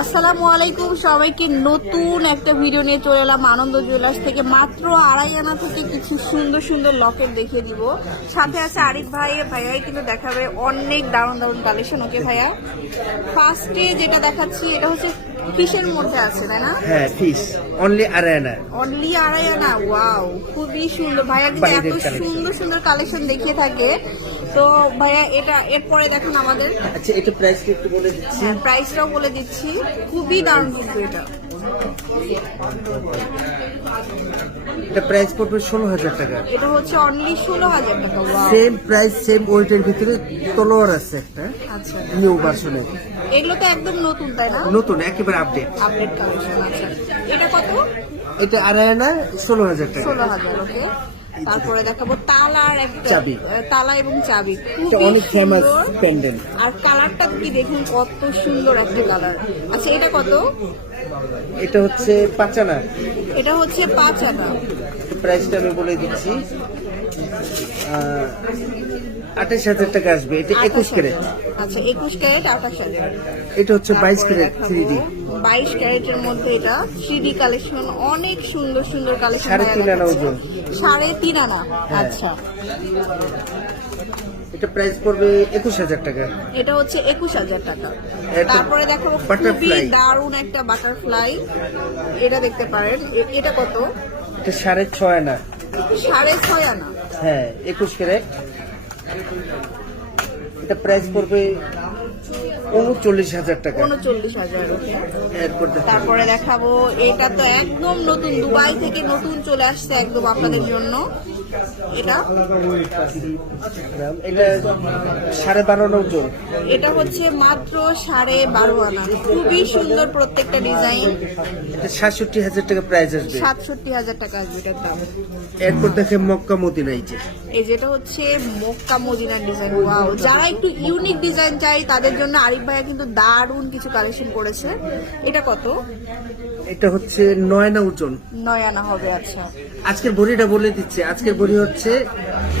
আসসালামু আলাইকুম, সবাইকে নতুন একটা ভিডিও নিয়ে চলে এলাম আনন্দ জুয়েলার্স থেকে। মাত্র আড়াই আনা থেকে কিছু সুন্দর সুন্দর লকেট দেখিয়ে দিব। সাথে আছে আরিফ ভাই, ভাইয়াই কিন্তু দেখাবে অনেক দারুণ দারুণ কালেকশন ওকে ভাইয়া? ফার্স্টে যেটা দেখাচ্ছি, এটা হচ্ছে কিসের মধ্যে আছে তাই না? হ্যাঁ ফিশ অনলি আড়াই অনলি আনা ওয়াও খুবই সুন্দর। ভাইয়া কিন্তু এত সুন্দর সুন্দর কালেকশন দেখিয়ে থাকে। তো ভাইয়া এটা এরপরে দেখুন আমাদের। আচ্ছা এটা প্রাইস একটু বলে দিচ্ছি? হ্যাঁ প্রাইসটাও বলে দিচ্ছি। খুবই দারুণ কিন্তু এটা। এটা প্রাইস পড়বে ষোলো হাজার টাকা। এটা হচ্ছে অনলি ষোলো হাজার টাকা সেম প্রাইস সেম ওয়েটের ভিতরে তলোয়ার আছে একটা আচ্ছা। নিউ ভার্সনে এগুলো তো একদম নতুন তাই না? নতুন একেবারে আপডেট আপডেট কালেকশন আচ্ছা। এটা কত? এটা আড়াই আনা ষোলো হাজার টাকা। ষোলো হাজার ওকে তারপরে দেখাবো তালার একটা চাবি। তালা এবং চাবি। অনেক ফেমাস। প্যান্ডেল আর কালারটা কি দেখুন কত সুন্দর একটা কালার। আচ্ছা এটা কত? এটা হচ্ছে পাঁচ আনা। এটা হচ্ছে পাঁচ আনা। প্রাইসটা আমি বলে দিচ্ছি। আঠাশ হাজার টাকা আসবে এটা একুশ ক্যারেট। আচ্ছা একুশ ক্যারেট আঠাশ হাজার। এটা হচ্ছে বাইশ ক্যারেট থ্রি ডি বাইশ ক্যারেটের মধ্যে এটা থ্রি কালেকশন অনেক সুন্দর সুন্দর কালেকশন সাড়ে তিন আনা ওজন। সাড়ে তিন আনা হ্যাঁ। আচ্ছা। এটা প্রাইস পড়বে একুশ হাজার টাকা। এটা হচ্ছে একুশ হাজার টাকা। তারপরে দেখো খুবই। দারুণ একটা বাটারফ্লাই এটা দেখতে পারেন এটা কত? এটা সাড়ে ছয় আনা। সাড়ে ছয় আনা। হ্যাঁ একুশ ক্যারেট। এটা প্রাইস পড়বে উনচল্লিশ হাজার টাকা। উনচল্লিশ হাজার এরপর তারপরে দেখাবো এটা তো একদম নতুন দুবাই থেকে নতুন চলে আসছে একদম আপনাদের জন্য। এটা? এটা সাড়ে বারো ওজন এটা হচ্ছে মাত্র সাড়ে বারো আনা। খুবই সুন্দর প্রত্যেকটা ডিজাইন। সাতষট্টি হাজার টাকা প্রাইস আসবে। সাতষট্টি হাজার টাকা আসবে এটার দাম। এরপর দেখে মক্কা মদিনা এই যে। এই যেটা হচ্ছে মক্কা মদিনার ডিজাইন ওয়াও যারা একটু ইউনিক ডিজাইন চাই তাদের জন্য আরিফ ভাইয়া কিন্তু দারুণ কিছু কালেকশন করেছে। এটা কত? এটা হচ্ছে নয় না ওজন নয় আনা হবে আচ্ছা। আজকের বড়িটা বলে দিচ্ছে। আজকের বড়ি হচ্ছে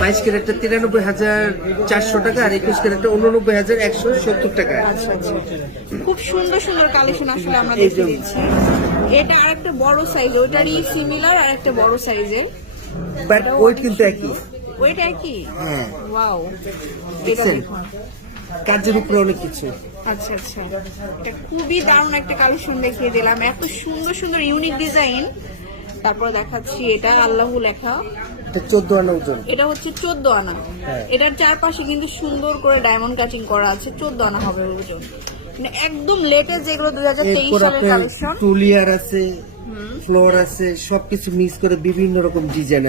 বাইশ ক্যারেটটা তিরানব্বই হাজার চারশো টাকা আর একুশ ক্যারেটটা উননব্বই হাজার একশো সত্তর টাকা। আচ্ছা আচ্ছা। খুব সুন্দর সুন্দর কালেকশন আসলে আমরা দেখে দিচ্ছি এটা আর একটা বড় সাইজ ওইটারই সিমিলার আর একটা বড় সাইজের বাট ওয়েট কিন্তু একই। ওইটা কি হ্যাঁ। ওয়াও এটা কাজের উপরে অনেক কিছু। আচ্ছা আচ্ছা। এটা খুবই দারুণ একটা কালেকশন দেখিয়ে দিলাম। এত সুন্দর সুন্দর ইউনিক ডিজাইন তারপর দেখাচ্ছি এটা আল্লাহু লেখা। এটা চোদ্দ আনা ওজন। এটা হচ্ছে চোদ্দ আনা। হ্যাঁ। এটার চারপাশে কিন্তু সুন্দর করে ডায়মন্ড কাটিং করা আছে। চোদ্দ আনা হবে ওজন। মানে একদম লেটেস্ট যেগুলো দুই হাজার তেইশ সালের কালেকশন টুলিয়ার আছে ফ্লোর আছে সবকিছু মিক্স করে বিভিন্ন রকম ডিজাইন